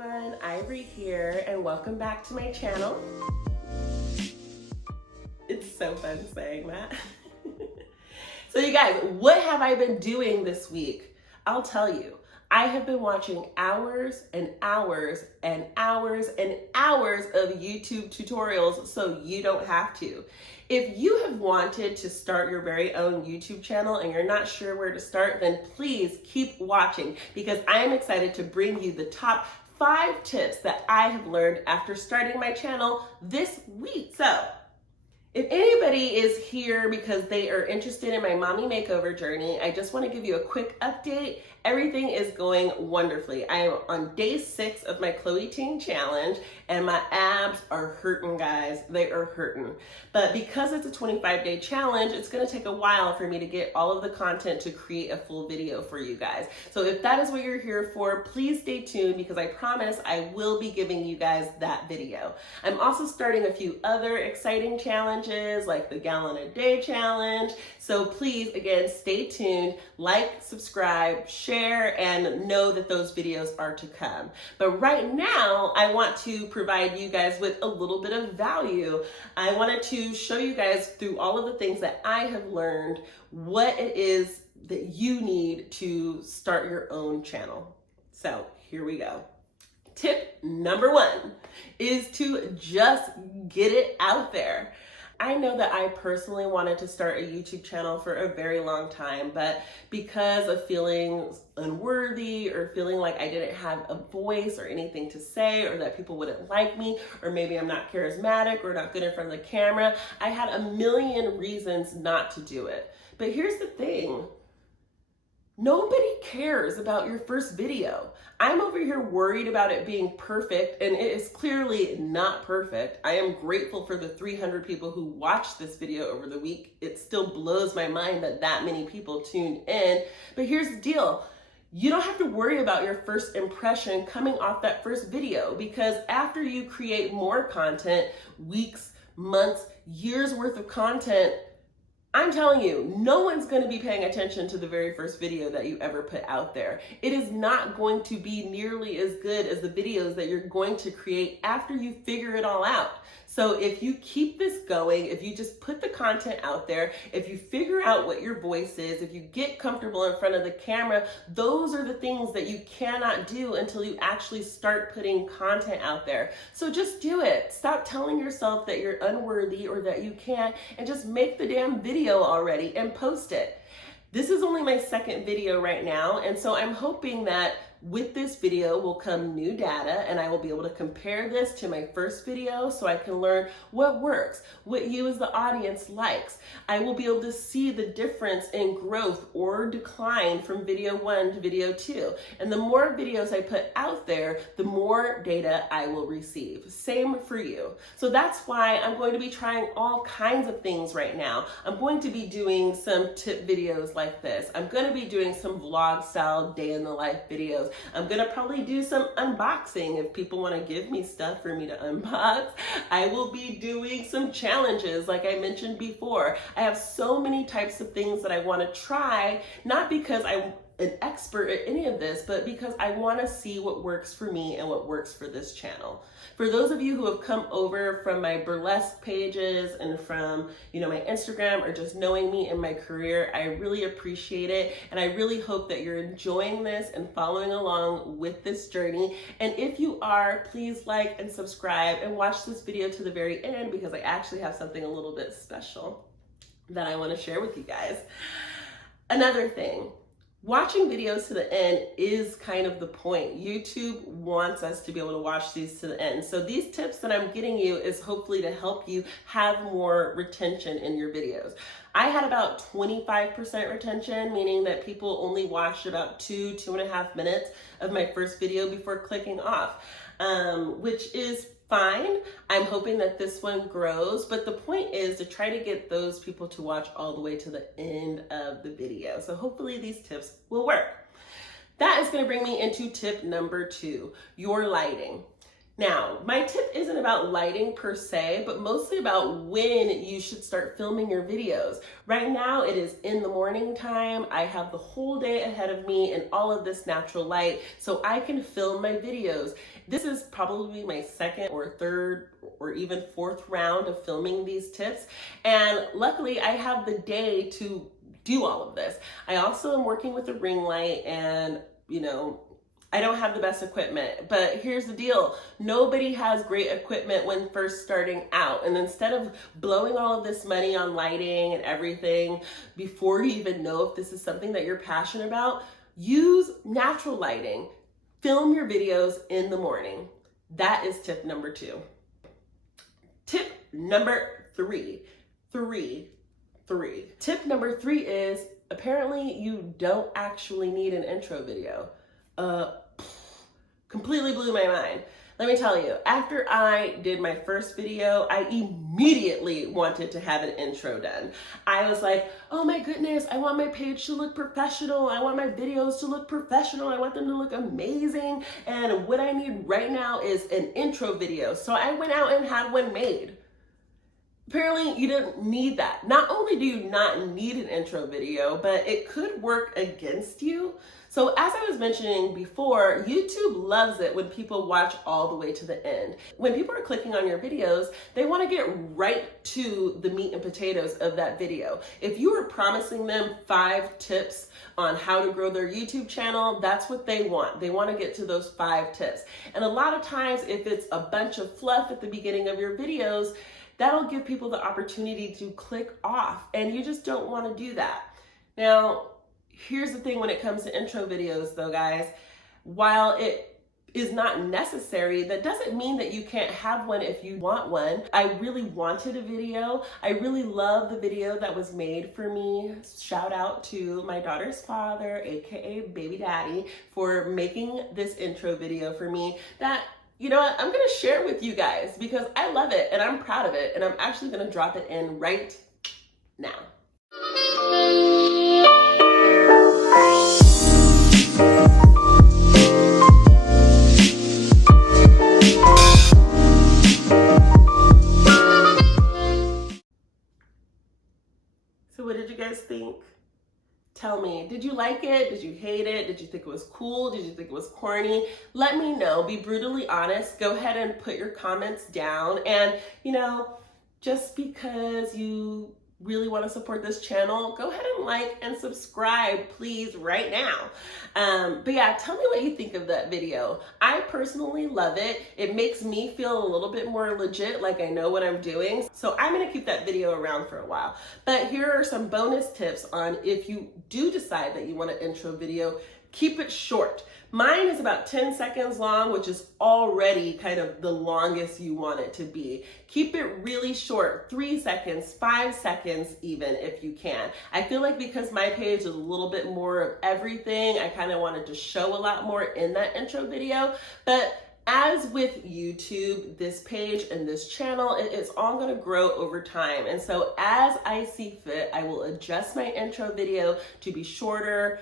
everyone, Ivory here, and welcome back to my channel. It's so fun saying that. So you guys, what have I been doing this week? I'll tell you. I have been watching hours and hours and hours and hours of YouTube tutorials so you don't have to. If you have wanted to start your very own YouTube channel and you're not sure where to start, then please keep watching because I am excited to bring you the top 5 tips that I have learned after starting my channel this week. So, if anybody is here because they are interested in my mommy makeover journey, I just want to give you a quick update. Everything is going wonderfully. I am on day 6 of my Chloe Ting challenge and my abs are hurting, guys. They are hurting. But because it's a 25-day challenge, it's going to take a while for me to get all of the content to create a full video for you guys. So if that is what you're here for, please stay tuned because I promise I will be giving you guys that video. I'm also starting a few other exciting challenges like the gallon a day challenge. So please, again, stay tuned, like, subscribe, share, and know that those videos are to come. But right now, I want to provide you guys with a little bit of value. I wanted to show you guys through all of the things that I have learned what it is that you need to start your own channel. So here we go. Tip number 1 is to just get it out there. I know that I personally wanted to start a YouTube channel for a very long time, but because of feeling unworthy or feeling like I didn't have a voice or anything to say or that people wouldn't like me or maybe I'm not charismatic or not good in front of the camera, I had a million reasons not to do it. But here's the thing. Nobody cares about your first video. I'm over here worried about it being perfect, and it is clearly not perfect. I am grateful for the 300 people who watched this video over the week. It still blows my mind that that many people tuned in. But here's the deal. You don't have to worry about your first impression coming off that first video because after you create more content, weeks, months, years worth of content, I'm telling you, no one's going to be paying attention to the very first video that you ever put out there. It is not going to be nearly as good as the videos that you're going to create after you figure it all out. So if you keep this going, if you just put the content out there, if you figure out what your voice is, if you get comfortable in front of the camera, those are the things that you cannot do until you actually start putting content out there. So just do it. Stop telling yourself that you're unworthy or that you can't, and just make the damn video already and post it. This is only my 2nd video right now, and so I'm hoping that with this video will come new data and I will be able to compare this to my first video so I can learn what works, what you as the audience likes. I will be able to see the difference in growth or decline from video 1 to video 2. And the more videos I put out there, the more data I will receive. Same for you. So that's why I'm going to be trying all kinds of things right now. I'm going to be doing some tip videos like this. I'm going to be doing some vlog style day in the life videos. I'm gonna probably do some unboxing if people want to give me stuff for me to unbox. I will be doing some challenges like I mentioned before. I have so many types of things that I want to try, not because I'm an expert at any of this, but because I want to see what works for me and what works for this channel. For those of you who have come over from my burlesque pages and from, my Instagram or just knowing me in my career, I really appreciate it. And I really hope that you're enjoying this and following along with this journey. And if you are, please like and subscribe and watch this video to the very end because I actually have something a little bit special that I want to share with you guys. Another thing. Watching videos to the end is kind of the point. YouTube wants us to be able to watch these to the end. So these tips that I'm getting you is hopefully to help you have more retention in your videos. I had about 25% retention, meaning that people only watched about 2.5 minutes of my first video before clicking off, which is fine. I'm hoping that this one grows, but the point is to try to get those people to watch all the way to the end of the video. So hopefully these tips will work. That is going to bring me into tip number 2, your lighting. Now, my tip isn't about lighting per se, but mostly about when you should start filming your videos. Right now, it is in the morning time. I have the whole day ahead of me in all of this natural light, so I can film my videos. This is probably my second or third or even fourth round of filming these tips. And luckily, I have the day to do all of this. I also am working with a ring light, and I don't have the best equipment, but here's the deal. Nobody has great equipment when first starting out. And instead of blowing all of this money on lighting and everything before you even know if this is something that you're passionate about, use natural lighting. Film your videos in the morning. That is tip number 2. Tip number 3. Tip number 3 is apparently you don't actually need an intro video. Completely blew my mind. Let me tell you, after I did my first video, I immediately wanted to have an intro done. I was like, oh my goodness, I want my page to look professional. I want my videos to look professional. I want them to look amazing. And what I need right now is an intro video. So I went out and had one made. Apparently, you didn't need that. Not only do you not need an intro video, but it could work against you. So as I was mentioning before, YouTube loves it when people watch all the way to the end. When people are clicking on your videos, they want to get right to the meat and potatoes of that video. If you are promising them 5 tips on how to grow their YouTube channel, that's what they want. They want to get to those 5 tips. And a lot of times, if it's a bunch of fluff at the beginning of your videos, that'll give people the opportunity to click off, and you just don't want to do that. Now, here's the thing when it comes to intro videos though, guys. While it is not necessary, that doesn't mean that you can't have one if you want one. I really wanted a video. I really love the video that was made for me. Shout out to my daughter's father, aka baby daddy, for making this intro video for me that, you know what, I'm gonna share it with you guys because I love it and I'm proud of it, and I'm actually gonna drop it in right now. So what did you guys think? Tell me, did you like it? Did you hate it? Did you think it was cool? Did you think it was corny? Let me know. Be brutally honest. Go ahead and put your comments down. And, just because you really want to support this channel, go ahead and like and subscribe, please, right now. But yeah, tell me what you think of that video. I personally love it. It makes me feel a little bit more legit, like I know what I'm doing. So I'm gonna keep that video around for a while. But here are some bonus tips on if you do decide that you want an intro video, keep it short. Mine is about 10 seconds long, which is already kind of the longest you want it to be. Keep it really short, 3 seconds, 5 seconds even if you can. I feel like because my page is a little bit more of everything, I kind of wanted to show a lot more in that intro video. But as with YouTube, this page and this channel, it's all gonna grow over time. And so as I see fit, I will adjust my intro video to be shorter.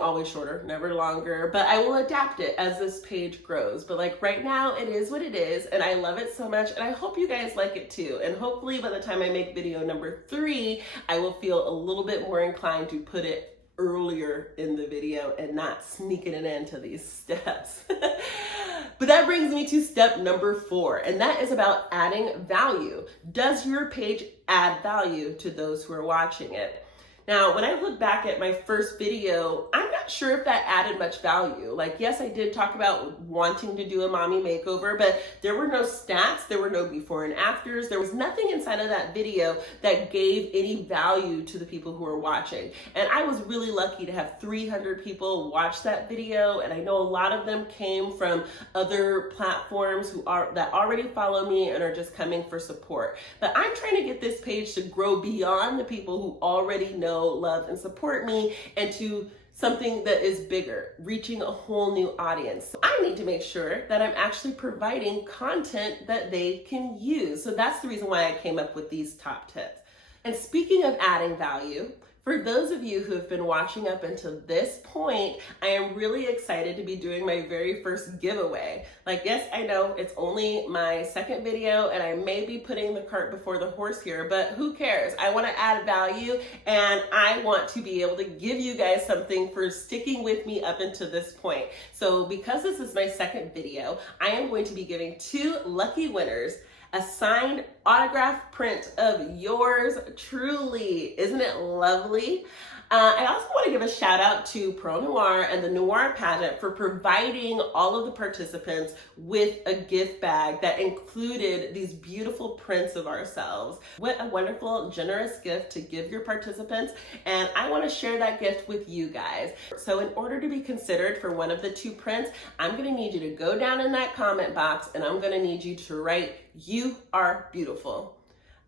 Always shorter, never longer, but I will adapt it as this page grows. But like right now, it is what it is, and I love it so much, and I hope you guys like it too. And hopefully by the time I make video number 3, I will feel a little bit more inclined to put it earlier in the video and not sneaking it into these steps. But that brings me to step number 4, and that is about adding value. Does your page add value to those who are watching it? Now, when I look back at my first video, I'm not sure if that added much value. Like, yes, I did talk about wanting to do a mommy makeover, but there were no stats, there were no before and afters, there was nothing inside of that video that gave any value to the people who were watching. And I was really lucky to have 300 people watch that video, and I know a lot of them came from other platforms that already follow me and are just coming for support. But I'm trying to get this page to grow beyond the people who already know, love, and support me, and to something that is bigger, reaching a whole new audience. I need to make sure that I'm actually providing content that they can use. So that's the reason why I came up with these top tips. And speaking of adding value, For those of you who have been watching up until this point, I am really excited to be doing my very first giveaway. Like, yes, I know it's only my second video and I may be putting the cart before the horse here, but who cares? I want to add value and I want to be able to give you guys something for sticking with me up until this point. So because this is my second video, I am going to be giving 2 lucky winners a signed autograph print of yours truly. Isn't it lovely? I also want to give a shout out to Pro Noir and the Noir Pageant for providing all of the participants with a gift bag that included these beautiful prints of ourselves. What a wonderful, generous gift to give your participants, and I want to share that gift with you guys. So in order to be considered for one of the 2 prints, I'm going to need you to go down in that comment box and I'm going to need you to write, "You are beautiful."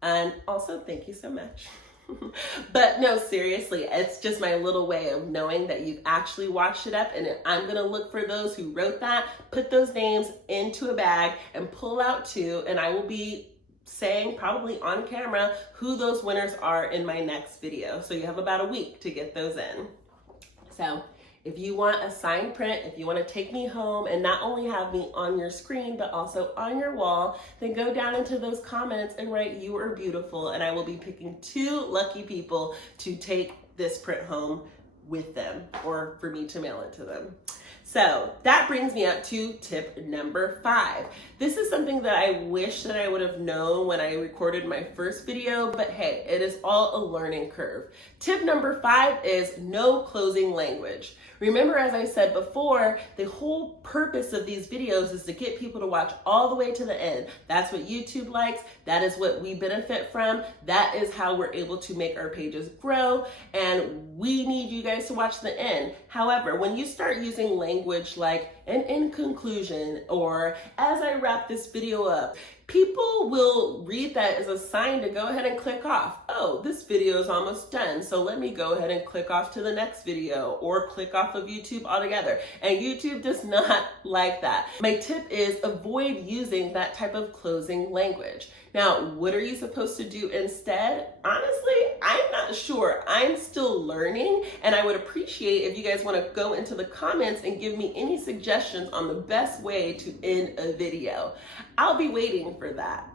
And also, thank you so much. But no, seriously, it's just my little way of knowing that you've actually watched it up, and I'm going to look for those who wrote that, put those names into a bag and pull out 2, and I will be saying probably on camera who those winners are in my next video. So you have about a week to get those in. So if you want a signed print, if you want to take me home and not only have me on your screen, but also on your wall, then go down into those comments and write, "You are beautiful," and I will be picking 2 lucky people to take this print home with them or for me to mail it to them. So that brings me up to tip number 5. This is something that I wish that I would have known when I recorded my first video, but hey, it is all a learning curve. Tip number 5 is no closing language. Remember, as I said before, the whole purpose of these videos is to get people to watch all the way to the end. That's what YouTube likes. That is what we benefit from. That is how we're able to make our pages grow, and we need you guys to watch the end. However, when you start using language like "and in conclusion" or "as I wrap this video up," people will read that as a sign to go ahead and click off. Oh, this video is almost done, so let me go ahead and click off to the next video or click off of YouTube altogether. And YouTube does not like that. My tip is avoid using that type of closing language. Now, what are you supposed to do instead? Honestly, I'm not sure. I'm still learning, and I would appreciate if you guys want to go into the comments and give me any suggestions on the best way to end a video. I'll be waiting for that.